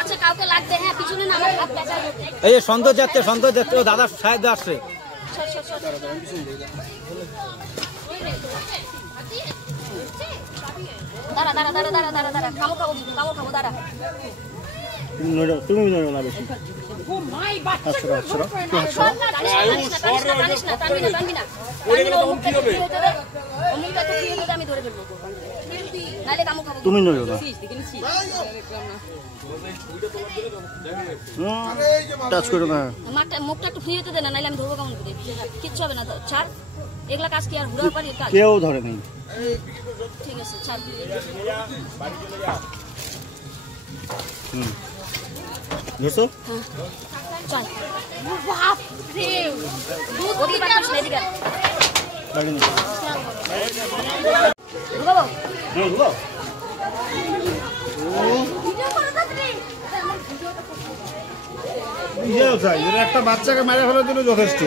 আচ্ছা কাউকে লাগবে হ্যাঁ পিছনে না আমার হাত পেঁচা করতে এই যে সন্তোষ যাচ্ছে ও দাদা সাহেব আসছে দাঁড়া দাঁড়া দাঁড়া দাঁড়া দাঁড়া দাঁড়া কামো খাবো দাঁড়া তুমি নড়ো না বেশি তুমি নড়ো না টাচ করো না মুখটা একটু ফ্রি হতে দে না নাইলে আমি ধরবো কেমন করে কিচ্ছু হবে না ছাড় এগুলা কাজ কি আর ঘুরা পারি কেউ ধরে নেই ঠিক আছে ছাড় বুঝছো চল বাপ রে দুধ ওদিকে পাঠিস না এদিকে বাড়ি নি বাবা হ্যাঁ বাবা একটা বাচ্চাকে মেরে ফেলার জন্য যথেষ্ট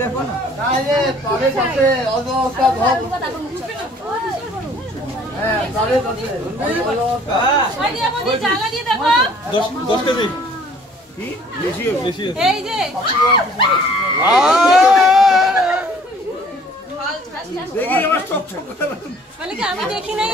দেখো না আমি দেখি নাই